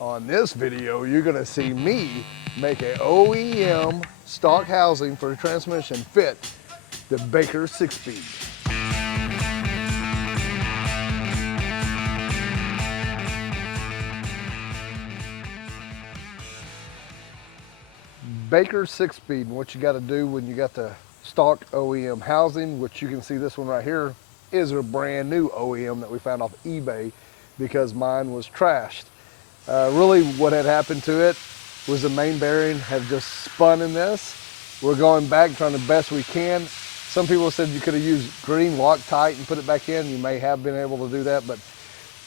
On this video, you're gonna see me make a OEM stock housing for a transmission fit the Baker 6-speed. Baker 6-speed, and what you gotta do when you got the stock OEM housing, which you can see this one right here, is a brand new OEM that we found off eBay because mine was trashed. Really what had happened to it was the main bearing had just spun in this. We're going back trying the best we can. Some people said you could have used green Loctite and put it back in. You may have been able to do that, but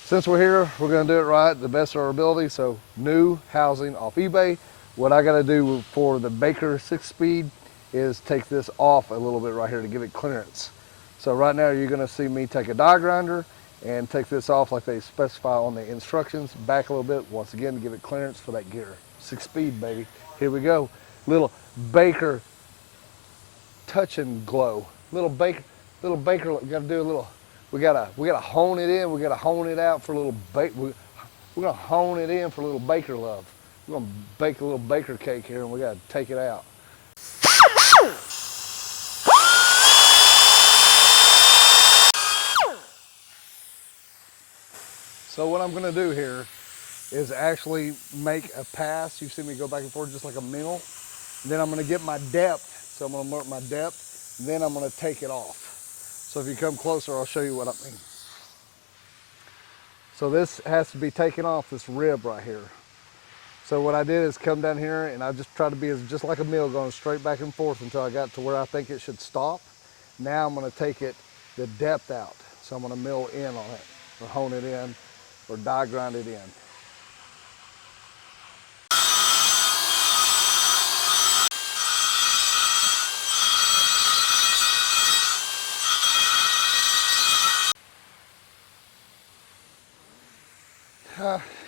since we're here, we're gonna do it right, the best of our ability. So new housing off eBay. What I gotta do for the Baker 6-speed is take this off a little bit right here to give it clearance. So right now you're gonna see me take a die grinder and take this off like they specify on the instructions, back a little bit, once again to give it clearance for that gear. 6-speed, baby. Here we go. Little Baker touch and glow. Little Baker, we gotta do a little, we gotta hone it in, we gotta hone it out for a little we're gonna hone it in for a little Baker love. We're gonna bake a little Baker cake here and we gotta take it out. So what I'm gonna do here is actually make a pass. You see me go back and forth just like a mill. Then I'm gonna get my depth. So I'm gonna mark my depth, and then I'm gonna take it off. So if you come closer, I'll show you what I mean. So this has to be taken off, this rib right here. So what I did is come down here and I just tried to be just like a mill, going straight back and forth until I got to where I think it should stop. Now I'm gonna take the depth out. So I'm gonna mill in on it, or hone it in, or die grind it in.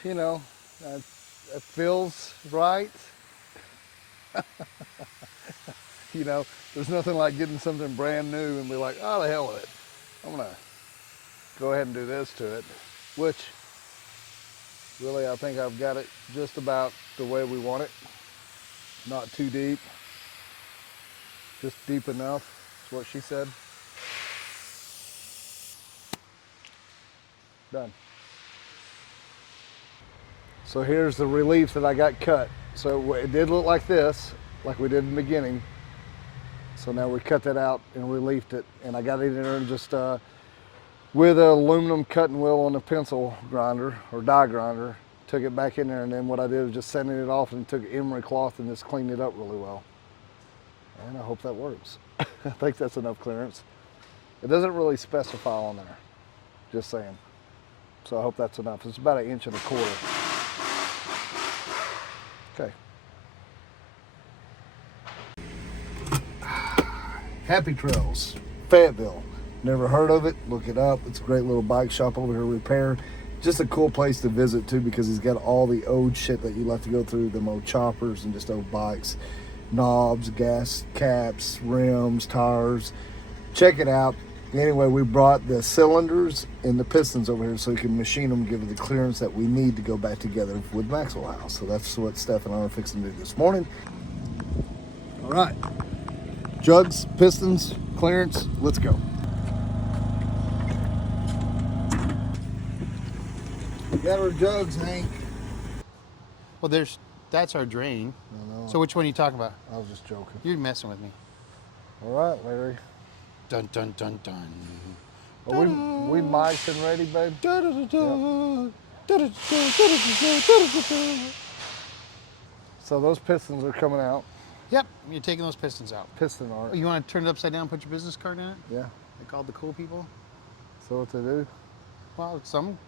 You know, it feels right. You know, there's nothing like getting something brand new and be like, oh, the hell with it. I'm gonna go ahead and do this to it, which really I think I've got it just about the way we want it. Not too deep, just deep enough, is what she said. Done. So here's the relief that I got cut. So it did look like this, like we did in the beginning. So now we cut that out and reliefed it. And I got it in there and just with an aluminum cutting wheel on a pencil grinder or die grinder, took it back in there. And then what I did was just sanding it off and took emery cloth and just cleaned it up really well. And I hope that works. I think that's enough clearance. It doesn't really specify on there, just saying. So I hope that's enough. It's about 1.25 inches. Okay. Happy Trails, Fayetteville. Never heard of it, look it up. It's a great little bike shop over here, repair. Just a cool place to visit too, because he's got all the old shit that you like to go through, them old choppers and just old bikes, knobs, gas caps, rims, tires. Check it out. Anyway, we brought the cylinders and the pistons over here so you can machine them, give it the clearance that we need to go back together with Maxwell House. So that's what Steph and I are fixing to do this morning. All right, jugs, pistons, clearance, let's go. We got our jugs, Hank. Well, that's our drain. I know. So which one are you talking about? I was just joking. You're messing with me. All right, Larry. Dun dun dun dun. Are we mic'd and ready, babe? Yep. So those pistons are coming out. Yep, you're taking those pistons out. Piston art. Oh, you want to turn it upside down and put your business card in it? Yeah. They called the cool people? So what they do? Well,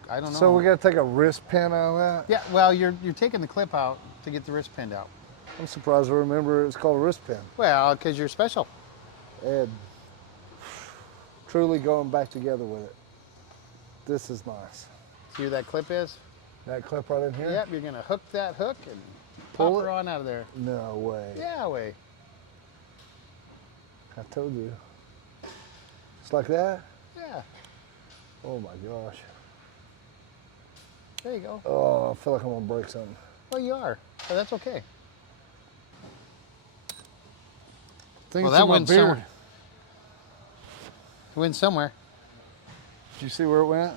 I don't know. So we got to take a wrist pin out of that? Yeah, well, you're taking the clip out to get the wrist pinned out. I'm surprised I remember it's called a wrist pin. Well, because you're special. And truly going back together with it. This is nice. See where that clip is? That clip right in here? Yep, you're going to hook that hook and Pull pop her it? on out of there. No way. Yeah, way. I told you. It's like that? Yeah. Oh my gosh. There you go. Oh, I feel like I'm gonna break something. Well, you are. But that's okay. Think Well, it's that in my went beard. somewhere. It went somewhere. Did you see where it went?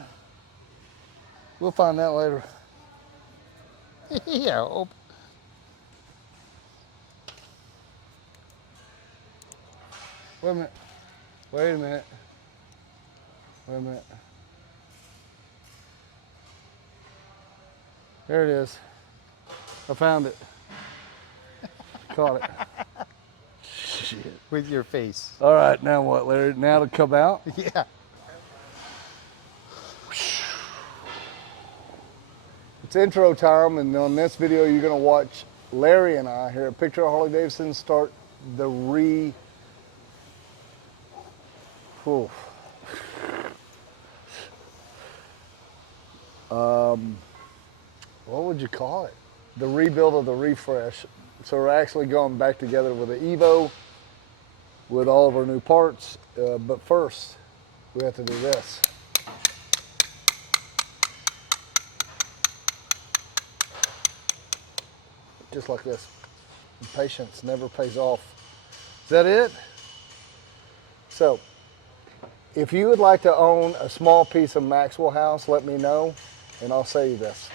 We'll find that later. Yeah. Oh. Wait a minute. Wait a minute. Wait a minute. There it is. I found it. Caught it. Shit. With your face. All right, now what, Larry? Now to come out? Yeah. It's intro time, and on this video, you're gonna watch Larry and I here at Picture Harley Davidson start the Oof. What would you call it? The rebuild of the refresh. So we're actually going back together with the Evo with all of our new parts. But first, we have to do this. Just like this. Patience never pays off. Is that it? So, if you would like to own a small piece of Maxwell House, let me know, and I'll sell you this.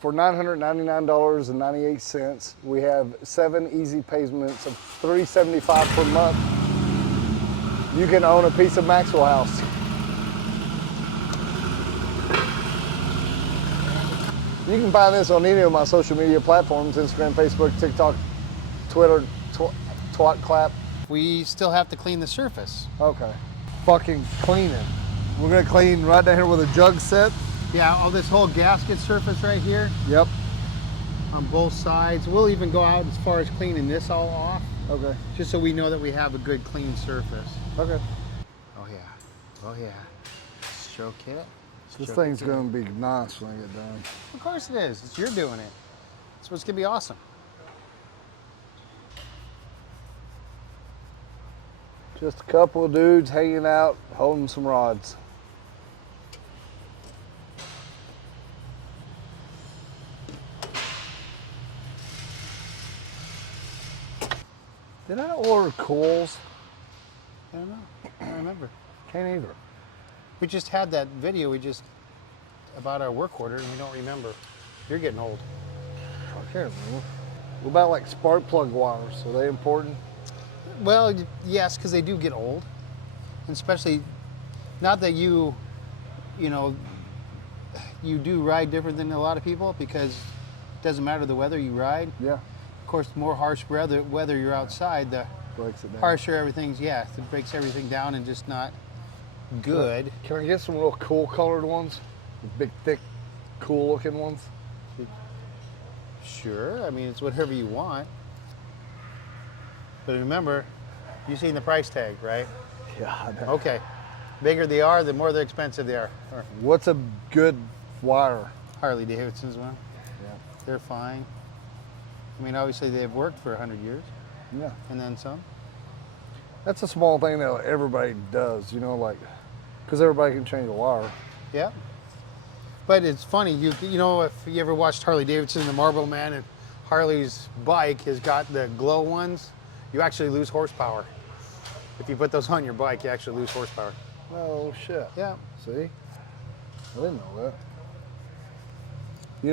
For $999.98, we have 7 easy payments of $375 per month. You can own a piece of Maxwell House. You can find this on any of my social media platforms: Instagram, Facebook, TikTok, Twitter, Twat Clap. We still have to clean the surface. Okay. Fucking cleaning. We're gonna clean right down here with a jug set. Yeah, all this whole gasket surface right here Yep. on both sides. We'll even go out as far as cleaning this all off, Okay. just so we know that we have a good clean surface. Okay. Oh yeah, oh yeah. Stroke it. This Stroke thing's it. gonna be nice when I get done. Of course it is. It's you're doing it. It's what's gonna be awesome. Just a couple of dudes hanging out, holding some rods. Did I order coils? I don't know. I don't remember. Can't either. We just had that video about our work order and we don't remember. You're getting old. I can't remember. What about like spark plug wires? Are they important? Well, yes, because they do get old. And especially, not that you do ride different than a lot of people, because it doesn't matter the weather you ride. Yeah. Of course, the more harsh weather you're outside, the Breaks it down. harsher everything's, it breaks everything down and just not good. Can I get some real cool colored ones? Big, thick, cool looking ones? Sure, I mean, it's whatever you want. But remember, you've seen the price tag, right? Yeah, I know. Okay. Bigger they are, the more they're expensive they are. Or What's a good wire? Harley Davidson's one. Yeah. They're fine. I mean, obviously they've worked for 100 years Yeah. and then some. That's a small thing that everybody does, like, because everybody can change a wire. Yeah. But it's funny, you know, if you ever watched Harley Davidson, the Marlboro Man, and Harley's bike has got the glow ones, you actually lose horsepower. If you put those on your bike, you actually lose horsepower. Oh, shit. Yeah. See? I didn't know that.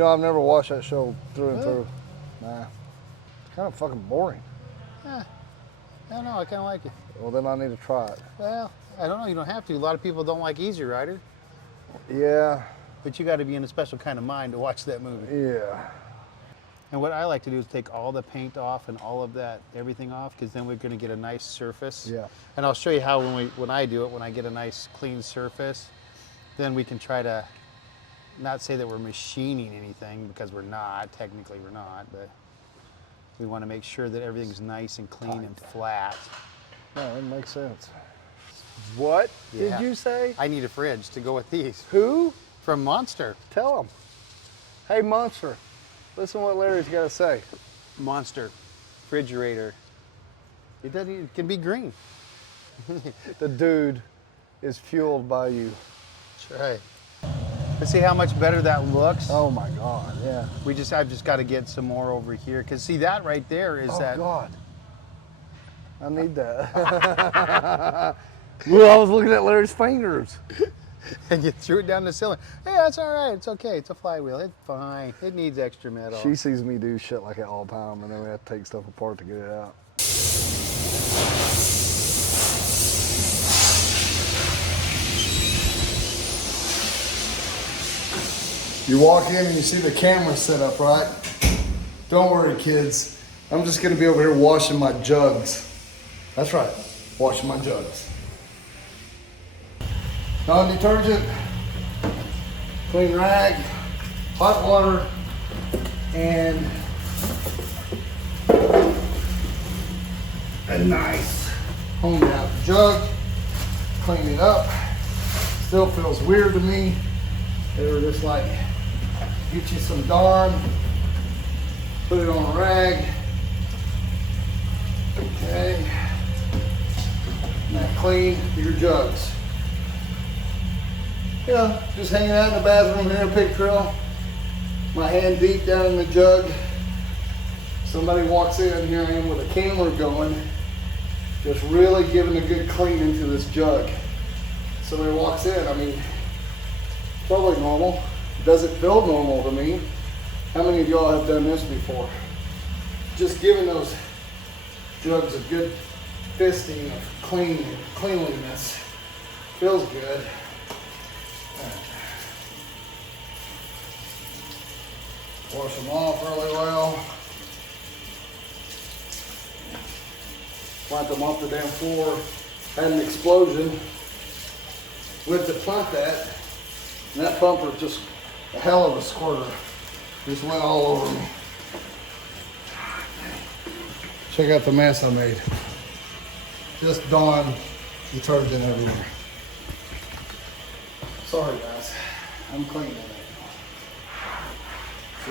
I've never watched that show through and Really? through. Nah. It's kind of fucking boring. I don't know, I kind of like it. Well, then I need to try it. Well, I don't know, you don't have to. A lot of people don't like Easy Rider, Yeah. but you got to be in a special kind of mind to watch that movie. Yeah. And what I like to do is take all the paint off and all of that, everything off, because then we're going to get a nice surface. Yeah. And I'll show you how when I do it, when I get a nice clean surface, then we can try to not say that we're machining anything, because we're not, technically we're not, but we want to make sure that everything's nice and clean and flat. No, that makes sense. What Yeah. did you say? I need a fridge to go with these Who? from Monster. Tell them. Hey, Monster, listen to what Larry's got to say. Monster refrigerator. It can be green. The dude is fueled by you. That's right. Let's see how much better that looks. Oh my God, yeah. I've just got to get some more over here. Cause see that right there is that. Oh God. I need that. Well, I was looking at Larry's fingers. And you threw it down the cylinder. Hey, that's all right. It's okay. It's a flywheel. It's fine. It needs extra metal. She sees me do shit like that all the time, and then we have to take stuff apart to get it out. You walk in and you see the camera set up, right? Don't worry, kids. I'm just gonna be over here washing my jugs. That's right, washing my jugs. Non-detergent, clean rag, hot water, and a nice honed out jug. Clean it up. Still feels weird to me. They were just like, get you some Dawn, put it on a rag. Okay. Now clean your jugs. Yeah, just hanging out in the bathroom here, pig trail. My hand deep down in the jug. Somebody walks in, here I am with a camera going, just really giving a good clean into this jug. Somebody walks in, I mean, probably normal. Doesn't feel normal to me. How many of y'all have done this before? Just giving those jugs a good fisting of cleanliness. Feels good. Wash them off really well. Plant them off the damn floor. Had an explosion. Went to pump that, and that pumper just a hell of a squirter. Just went all over me. Check out the mess I made. Just Dawn detergent everywhere. Sorry guys, I'm cleaning it.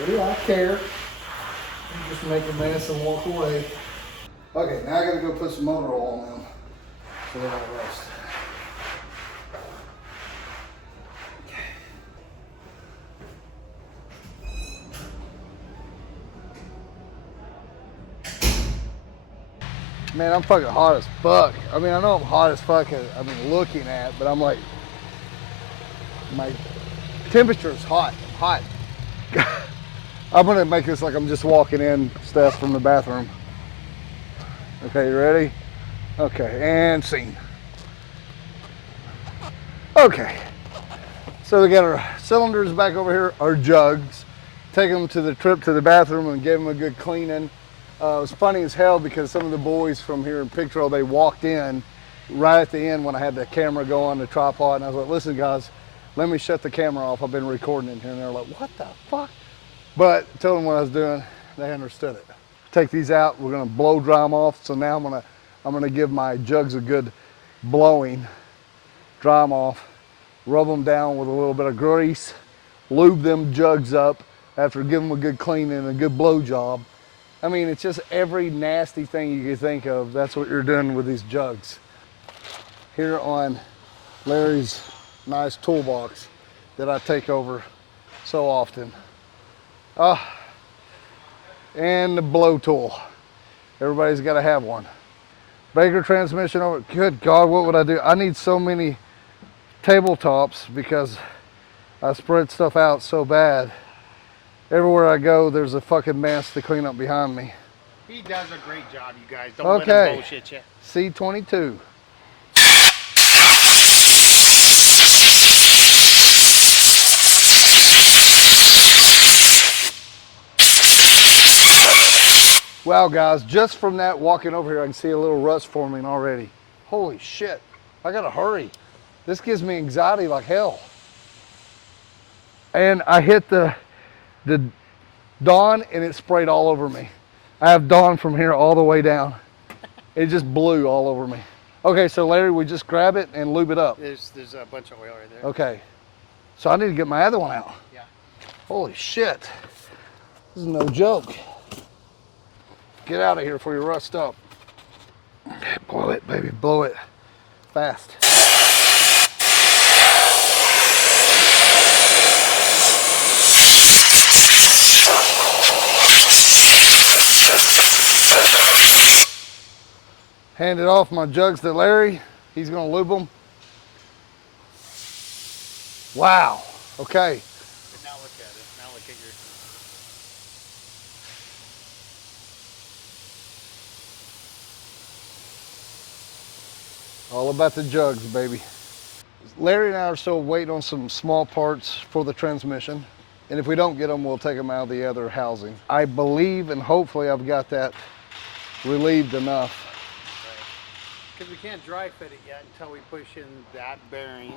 See, I care. You just make a mess and walk away. Okay, now I gotta go put some motor oil on them so they don't rust. Man, I'm fucking hot as fuck. I mean, I know I'm hot as fuck, I mean, looking at, but I'm like, my temperature is hot. I'm hot. I'm gonna make this like I'm just walking in, Steph, from the bathroom. Okay, you ready? Okay, and scene. Okay, so we got our cylinders back over here, our jugs. Take them to the trip to the bathroom and give them a good cleaning. It was funny as hell because some of the boys from here in Pig Trail, they walked in right at the end when I had the camera go on the tripod, and I was like, listen guys, let me shut the camera off. I've been recording in here. And they're like, what the fuck? But told them what I was doing, they understood it. Take these out, we're gonna blow dry them off. So now I'm gonna give my jugs a good blowing, dry them off, rub them down with a little bit of grease, lube them jugs up after giving them a good cleaning and a good blow job. I mean, it's just every nasty thing you can think of, that's what you're doing with these jugs. Here on Larry's nice toolbox that I take over so often. And the blow tool. Everybody's got to have one. Baker transmission over. Good God, what would I do? I need so many tabletops because I spread stuff out so bad. Everywhere I go, there's a fucking mess to clean up behind me. He does a great job, you guys. Don't let him bullshit you. C22. Wow, guys, just from that walking over here, I can see a little rust forming already. Holy shit, I gotta hurry. This gives me anxiety like hell. And I hit the Dawn and it sprayed all over me. I have Dawn from here all the way down. It just blew all over me. Okay, so Larry, we just grab it and lube it up. There's a bunch of oil right there. Okay, so I need to get my other one out. Yeah. Holy shit, this is no joke. Get out of here before you rust up. Blow it, baby, blow it fast. Handed off my jugs to Larry. He's gonna lube them. Wow, okay. But now look at it. Now look at your... All about the jugs, baby. Larry and I are still waiting on some small parts for the transmission. And if we don't get them, we'll take them out of the other housing. I believe and hopefully I've got that relieved enough. Right. Because we can't dry fit it yet until we push in that bearing.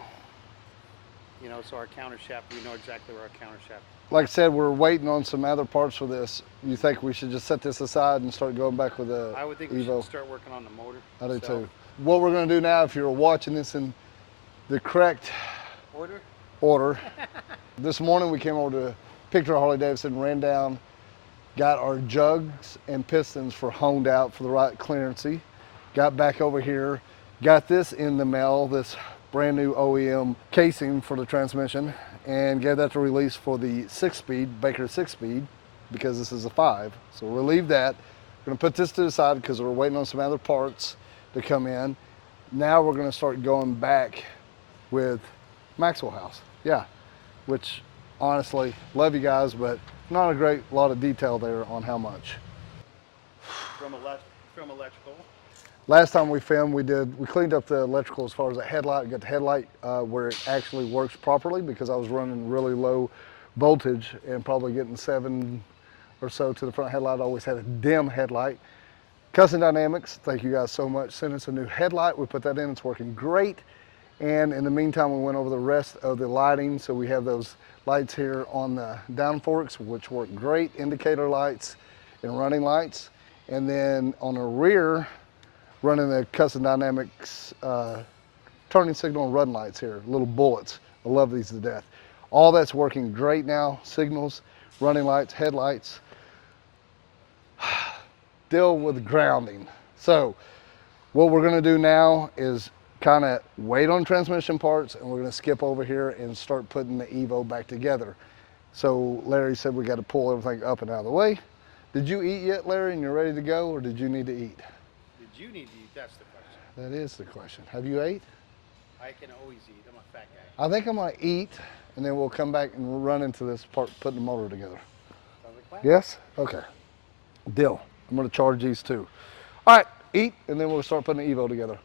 You know, so our counter shaft, we know exactly where our counter shaft. Like I said, we're waiting on some other parts for this. You think we should just set this aside and start going back with the I would think Evo? we should start working on the motor. I do too. What we're gonna do now, if you're watching this in the correct order. This morning we came over to Picture Harley Davidson, ran down, got our jugs and pistons for honed out for the right clearancy. Got back over here, got this in the mail, this brand new OEM casing for the transmission, and gave that to release for the 6-speed, Baker 6-speed, because this is a 5. So we'll leave that. We're gonna put this to the side because we're waiting on some other parts to come in. Now we're gonna start going back with Maxwell House. Yeah, which honestly, love you guys, but not a great lot of detail there on how much. From electrical. Last time we filmed, we cleaned up the electrical as far as the headlight, got the headlight where it actually works properly because I was running really low voltage and probably getting 7 or so to the front headlight. I always had a dim headlight. Custom Dynamics, thank you guys so much. Sent us a new headlight. We put that in, it's working great. And in the meantime, we went over the rest of the lighting. So we have those lights here on the down forks, which work great, indicator lights and running lights. And then on the rear, running the Custom Dynamics turning signal and run lights here, little bullets. I love these to death. All that's working great now, signals, running lights, headlights. Deal with grounding. So what we're gonna do now is kind of wait on transmission parts, and we're gonna skip over here and start putting the Evo back together. So Larry said we got to pull everything up and out of the way. Did you eat yet, Larry, and you're ready to go, or did you need to eat? Did you need to eat? That's the question. That is the question. Have you ate? I can always eat. I'm a fat guy. I think I'm gonna eat, and then we'll come back and run into this part, putting the motor together. Sounds like a plan. Yes? Okay. Deal. I'm gonna charge these too. All right, eat, and then we'll start putting the Evo together.